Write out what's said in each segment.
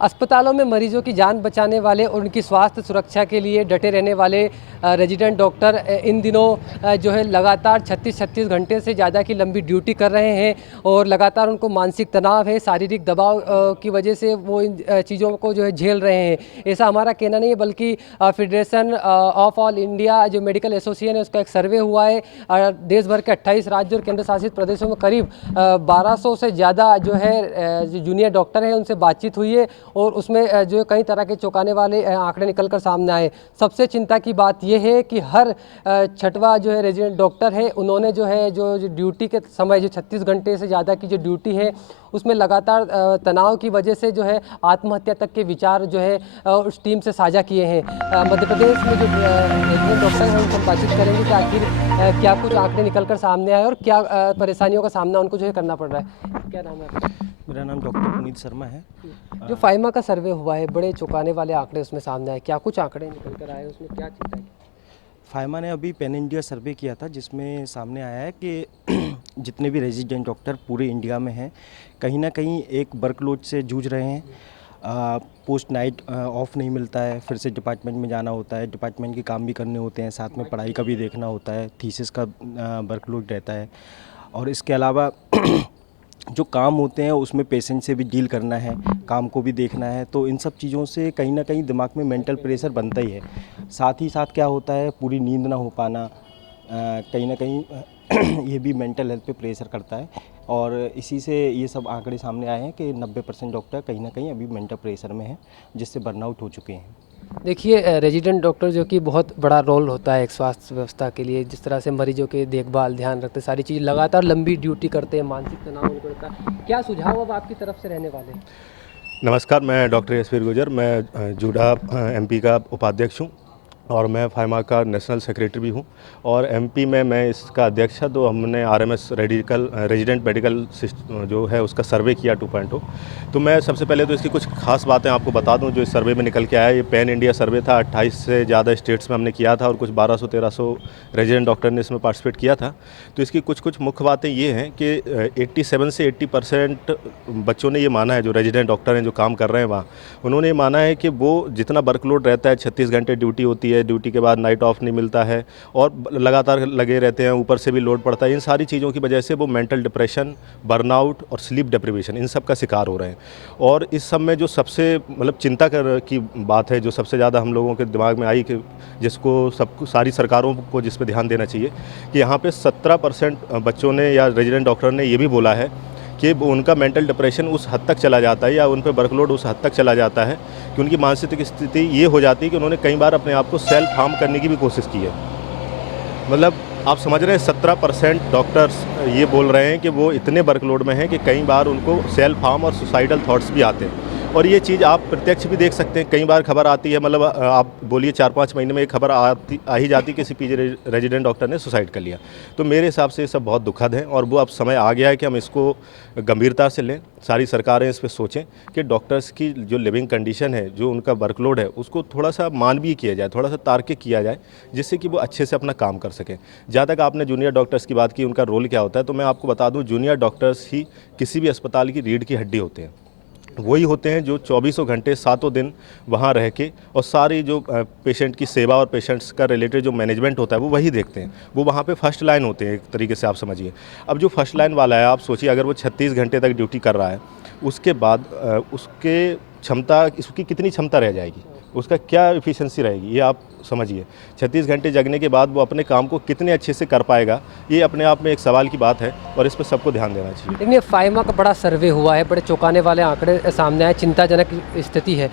अस्पतालों में मरीजों की जान बचाने वाले और उनकी स्वास्थ्य सुरक्षा के लिए डटे रहने वाले रेजिडेंट डॉक्टर इन दिनों जो है लगातार 36 घंटे से ज़्यादा की लंबी ड्यूटी कर रहे हैं और लगातार उनको मानसिक तनाव है, शारीरिक दबाव की वजह से वो इन चीज़ों को जो है झेल रहे हैं। ऐसा हमारा कहना नहीं है, बल्कि फेडरेशन ऑफ ऑल इंडिया जो मेडिकल एसोसिएशन है उसका एक सर्वे हुआ है। देश भर के 28 राज्यों और केंद्र शासित प्रदेशों में करीब 1200 से ज़्यादा जो है जो जूनियर डॉक्टर हैं उनसे बातचीत हुई है और उसमें जो कई तरह के चौंकाने वाले आंकड़े निकल कर सामने आए। सबसे चिंता की बात यह है कि हर छठवां जो है रेजिडेंट डॉक्टर है, उन्होंने जो है जो ड्यूटी के समय जो 36 घंटे से ज़्यादा की जो ड्यूटी है उसमें लगातार तनाव की वजह से जो है आत्महत्या तक के विचार जो है उस टीम से साझा किए हैं। मध्य प्रदेश में जो रेजिडेंट डॉक्टर हैं उनसे हम बातचीत करेंगे कि आखिर क्या कुछ आंकड़े निकल कर सामने आए और क्या परेशानियों का सामना उनको जो है करना पड़ रहा है। क्या नाम है आपका? मेरा नाम डॉक्टर पुनीत शर्मा है। जो फाइमा का सर्वे हुआ है, बड़े चौंकाने वाले आंकड़े उसमें सामने आए, क्या कुछ आंकड़े निकल कर आए, उसमें क्या चिंता है? फाइमा ने अभी पैन इंडिया सर्वे किया था जिसमें सामने आया है कि जितने भी रेजिडेंट डॉक्टर पूरे इंडिया में हैं कहीं ना कहीं एक वर्कलोड से जूझ रहे हैं। पोस्ट नाइट ऑफ नहीं मिलता है, फिर से डिपार्टमेंट में जाना होता है, डिपार्टमेंट के काम भी करने होते हैं, साथ में पढ़ाई का भी देखना होता है, थीसिस का वर्कलोड रहता है और इसके अलावा जो काम होते हैं उसमें पेशेंट से भी डील करना है, काम को भी देखना है। तो इन सब चीज़ों से कहीं ना कहीं दिमाग में मेंटल प्रेशर बनता ही है। साथ ही साथ क्या होता है, पूरी नींद ना हो पाना कहीं ना कहीं ये भी मेंटल हेल्थ पे प्रेशर करता है और इसी से ये सब आंकड़े सामने आए हैं कि 90% डॉक्टर कहीं ना कहीं अभी मेंटल प्रेशर में हैं, जिससे बर्नआउट हो चुके हैं। देखिए, रेजिडेंट डॉक्टर जो कि बहुत बड़ा रोल होता है एक स्वास्थ्य व्यवस्था के लिए, जिस तरह से मरीजों के देखभाल, ध्यान रखते, सारी चीज़ लगातार लंबी ड्यूटी करते हैं, मानसिक तनाव उनको रहता है। क्या सुझाव अब आपकी तरफ से रहने वाले हैं? नमस्कार, मैं डॉक्टर एसपीर गुर्जर, मैं जूडा एमपी का उपाध्यक्ष हूँ और मैं फाइमा का नेशनल सेक्रेटरी भी हूँ और एमपी में मैं इसका अध्यक्ष था। तो हमने आरएमएस रेजिडेंट मेडिकल जो है उसका सर्वे किया 2.0। तो मैं सबसे पहले तो इसकी कुछ खास बातें आपको बता दूं जो इस सर्वे में निकल के आया। ये पैन इंडिया सर्वे था, 28 से ज़्यादा स्टेट्स में हमने किया था और कुछ 1200-1300 रेजिडेंट डॉक्टर ने इसमें पार्टिसिपेट किया था। तो इसकी कुछ मुख्य बातें ये हैं कि 87 से 80% बच्चों ने ये माना है, जो रेजिडेंट डॉक्टर हैं जो काम कर रहे हैं वहाँ, उन्होंने ये माना है कि वो जितना वर्कलोड रहता है, 36 घंटे ड्यूटी होती है, ड्यूटी के बाद नाइट ऑफ नहीं मिलता है और लगातार लगे रहते हैं, ऊपर से भी लोड पड़ता है, इन सारी चीज़ों की वजह से वो मेंटल डिप्रेशन, बर्नआउट और स्लीप डिप्रीवेशन इन सब का शिकार हो रहे हैं। और इस सब में जो सबसे चिंता की बात है, जो सबसे ज़्यादा हम लोगों के दिमाग में आई, कि जिसको सारी सरकारों को जिस पर ध्यान देना चाहिए, कि यहाँ पे 17% बच्चों ने या रेजिडेंट डॉक्टर ने ये भी बोला है कि उनका मेंटल डिप्रेशन उस हद तक चला जाता है या उन पर वर्कलोड उस हद तक चला जाता है कि उनकी मानसिक स्थिति ये हो जाती है कि उन्होंने कई बार अपने आप को सेल्फ हार्म करने की भी कोशिश की है। मतलब आप समझ रहे हैं, 17% डॉक्टर्स ये बोल रहे हैं कि वो इतने वर्कलोड में हैं कि कई बार उनको सेल्फ हार्म और सुसाइडल थॉट्स भी आते हैं। और ये चीज़ आप प्रत्यक्ष भी देख सकते हैं, कई बार खबर आती है, मतलब आप बोलिए 4-5 महीने में एक खबर आ ही जाती किसी पीजी रेजिडेंट डॉक्टर ने सुसाइड कर लिया। तो मेरे हिसाब से ये सब बहुत दुखद है और वो अब समय आ गया है कि हम इसको गंभीरता से लें। सारी सरकारें इस पर सोचें कि डॉक्टर्स की जो लिविंग कंडीशन है, जो उनका वर्कलोड है, उसको थोड़ा सा मानवीय किया जाए, थोड़ा सा तार्किक किया जाए, जिससे कि वो अच्छे से अपना काम कर सकें। जहाँ तक आपने जूनियर डॉक्टर्स की बात की, उनका रोल क्या होता है, तो मैं आपको बता दूँ, जूनियर डॉक्टर्स ही किसी भी अस्पताल की रीढ़ की हड्डी होते हैं। वही होते हैं जो 24 घंटे 7 दिन वहाँ रह के और सारी जो पेशेंट की सेवा और पेशेंट्स का रिलेटेड जो मैनेजमेंट होता है वो वही देखते हैं। वो वहाँ पे फर्स्ट लाइन होते हैं, एक तरीके से आप समझिए। अब जो फर्स्ट लाइन वाला है, आप सोचिए अगर वो 36 घंटे तक ड्यूटी कर रहा है, उसके बाद उसकी कितनी क्षमता रह जाएगी, उसका क्या एफिशिएंसी रहेगी, ये आप समझिए। 36 घंटे जगने के बाद वो अपने काम को कितने अच्छे से कर पाएगा, ये अपने आप में एक सवाल की बात है और इस पर सबको ध्यान देना चाहिए। लेकिन ये फाइमा का बड़ा सर्वे हुआ है, बड़े चौंकाने वाले आंकड़े सामने आए, चिंताजनक स्थिति है।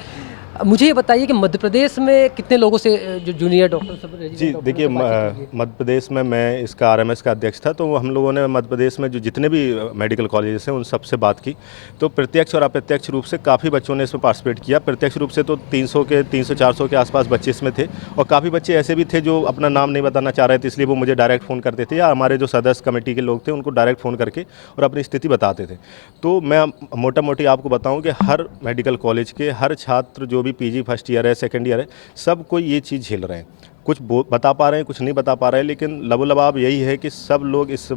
मुझे ये बताइए कि मध्य प्रदेश में कितने लोगों से जो जूनियर डॉक्टर सब जी देखिए, मध्य प्रदेश में मैं इसका आरएमएस का अध्यक्ष था। तो हम लोगों ने मध्य प्रदेश में जो जितने भी मेडिकल कॉलेजेस हैं उन सब से बात की। तो प्रत्यक्ष और अप्रत्यक्ष रूप से काफ़ी बच्चों ने इसमें पार्टिसिपेट किया। प्रत्यक्ष रूप से तो 300-400 के आसपास बच्चे इसमें थे और काफ़ी बच्चे ऐसे भी थे जो अपना नाम नहीं बताना चाह रहे थे, इसलिए वो मुझे डायरेक्ट फ़ोन करते थे या हमारे जो सदस्य कमेटी के लोग थे उनको डायरेक्ट फ़ोन करके और अपनी स्थिति बताते थे। तो मैं मोटा मोटी आपको बताऊँ कि हर मेडिकल कॉलेज के हर छात्र जो भी पीजी फर्स्ट ईयर है, सेकेंड ईयर है, सब कोई ये चीज़ झेल रहे हैं। कुछ बता पा रहे हैं, कुछ नहीं बता पा रहे हैं, लेकिन लबोलबाब यही है कि सब लोग इस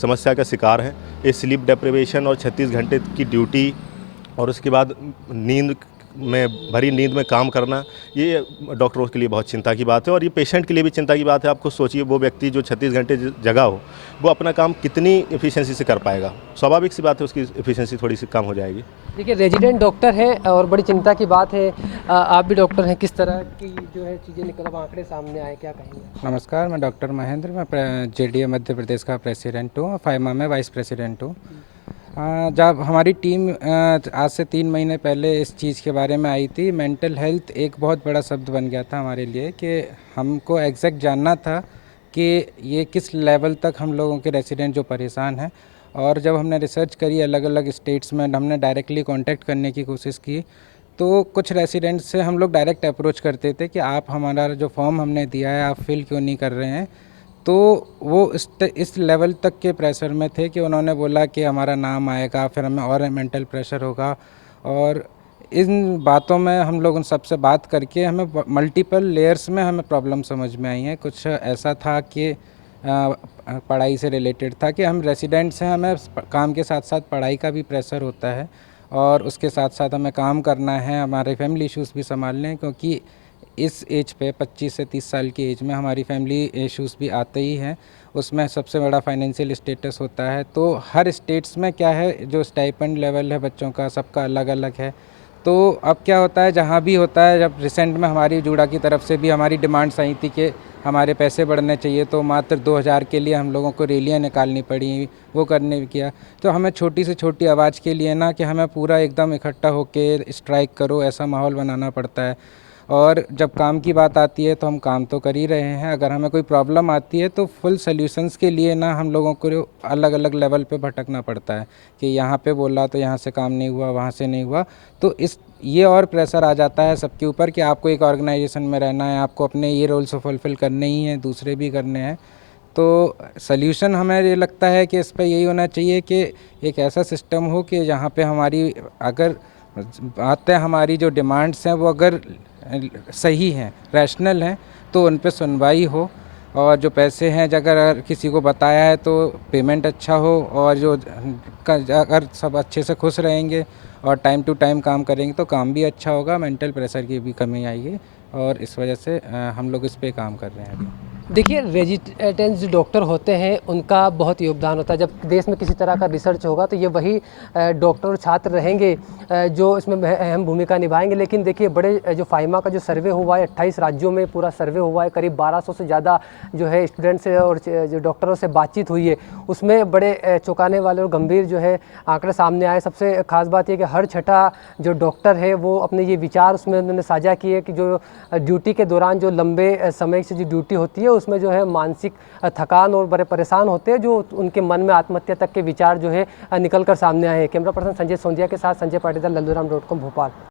समस्या का शिकार हैं। ये स्लीप डिप्रिवेशन और 36 घंटे की ड्यूटी और उसके बाद नींद में भरी नींद में काम करना, ये डॉक्टरों के लिए बहुत चिंता की बात है और ये पेशेंट के लिए भी चिंता की बात है। आपको सोचिए, वो व्यक्ति जो 36 घंटे जगा हो, वो अपना काम कितनी एफिशिएंसी से कर पाएगा। स्वाभाविक सी बात है, उसकी एफिशिएंसी थोड़ी सी कम हो जाएगी। देखिए, रेजिडेंट डॉक्टर हैं और बड़ी चिंता की बात है। आप भी डॉक्टर हैं, किस तरह की जो है चीज़ें निकल आंकड़े सामने आए, क्या कहेंगे? नमस्कार, मैं डॉक्टर महेंद्र, मैं जेडीए मध्य प्रदेश का प्रेसिडेंट हूँ, फाइमा में वाइस प्रेसिडेंट हूँ। जब हमारी टीम आज से 3 महीने पहले इस चीज़ के बारे में आई थी, मेंटल हेल्थ एक बहुत बड़ा शब्द बन गया था हमारे लिए कि हमको एग्जैक्ट जानना था कि ये किस लेवल तक हम लोगों के रेसिडेंट जो परेशान हैं। और जब हमने रिसर्च करी अलग अलग स्टेट्स में, हमने डायरेक्टली कांटेक्ट करने की कोशिश की, तो कुछ रेसिडेंट्स से हम लोग डायरेक्ट अप्रोच करते थे कि आप हमारा जो फॉर्म हमने दिया है आप फिल क्यों नहीं कर रहे हैं। तो वो इस लेवल तक के प्रेशर में थे कि उन्होंने बोला कि हमारा नाम आएगा, फिर हमें और मेंटल प्रेशर होगा। और इन बातों में हम लोग उन सबसे बात करके हमें मल्टीपल लेयर्स में हमें प्रॉब्लम समझ में आई हैं। कुछ ऐसा था कि पढ़ाई से रिलेटेड था कि हम रेसिडेंट्स हैं, हमें काम के साथ साथ पढ़ाई का भी प्रेशर होता है और उसके साथ साथ हमें काम करना है, हमारे फैमिली इश्यूज़ भी संभालने हैं, क्योंकि इस एज पे 25 से 30 साल की एज में हमारी फैमिली इश्यूज़ भी आते ही हैं। उसमें सबसे बड़ा फाइनेंशियल स्टेटस होता है। तो हर स्टेट्स में क्या है, जो स्टाइपेंड लेवल है बच्चों का, सबका अलग अलग है। तो अब क्या होता है, जहाँ भी होता है, जब रिसेंट में हमारी जूडा की तरफ से भी हमारी डिमांड्स आई थी कि हमारे पैसे बढ़ने चाहिए, तो मात्र 2000 के लिए हम लोगों को रैलियाँ निकालनी पड़ी, वो करने किया। तो हमें छोटी से छोटी आवाज़ के लिए ना कि हमें पूरा एकदम इकट्ठा होकर स्ट्राइक करो, ऐसा माहौल बनाना पड़ता है। और जब काम की बात आती है तो हम काम तो कर ही रहे हैं, अगर हमें कोई प्रॉब्लम आती है तो फुल सॉल्यूशंस के लिए ना हम लोगों को अलग अलग लेवल पे भटकना पड़ता है कि यहाँ पे बोला तो यहाँ से काम नहीं हुआ, वहाँ से नहीं हुआ। तो ये और प्रेशर आ जाता है सबके ऊपर कि आपको एक ऑर्गेनाइजेशन में रहना है, आपको अपने ये रोल्स फुलफ़िल करने ही हैं, दूसरे भी करने हैं। तो सल्यूशन हमें ये लगता है कि इस पर यही होना चाहिए कि एक ऐसा सिस्टम हो कि जहाँ पे हमारी अगर बातें, हमारी जो डिमांड्स हैं वो अगर सही हैं, रैशनल हैं, तो उन पे सुनवाई हो। और जो पैसे हैं, अगर किसी को बताया है तो पेमेंट अच्छा हो, और जो अगर सब अच्छे से खुश रहेंगे और टाइम टू टाइम काम करेंगे तो काम भी अच्छा होगा, मेंटल प्रेशर की भी कमी आएगी। और इस वजह से हम लोग इस पे काम कर रहे हैं अभी। देखिए, रेजिडेंट जो डॉक्टर होते हैं उनका बहुत योगदान होता है। जब देश में किसी तरह का रिसर्च होगा तो ये वही डॉक्टर और छात्र रहेंगे जो इसमें अहम भूमिका निभाएंगे। लेकिन देखिए, बड़े जो फाइमा का जो सर्वे हुआ है, 28 राज्यों में पूरा सर्वे हुआ है, करीब 1200 से ज़्यादा जो है स्टूडेंट्स और जो डॉक्टरों से बातचीत हुई है, उसमें बड़े चौंकाने वाले और गंभीर जो है आंकड़े सामने आए। सबसे खास बात यह कि हर छठा जो डॉक्टर है वो अपने ये विचार उसमें उन्होंने साझा किए कि जो ड्यूटी के दौरान जो लंबे समय से जो ड्यूटी होती है उसमें जो है मानसिक थकान और बड़े परेशान होते हैं, जो उनके मन में आत्महत्या तक के विचार जो है निकल कर सामने आए हैं। कैमरा पर्सन संजय सोंधिया के साथ संजय पाटीदार, लल्लूराम.com, भोपाल।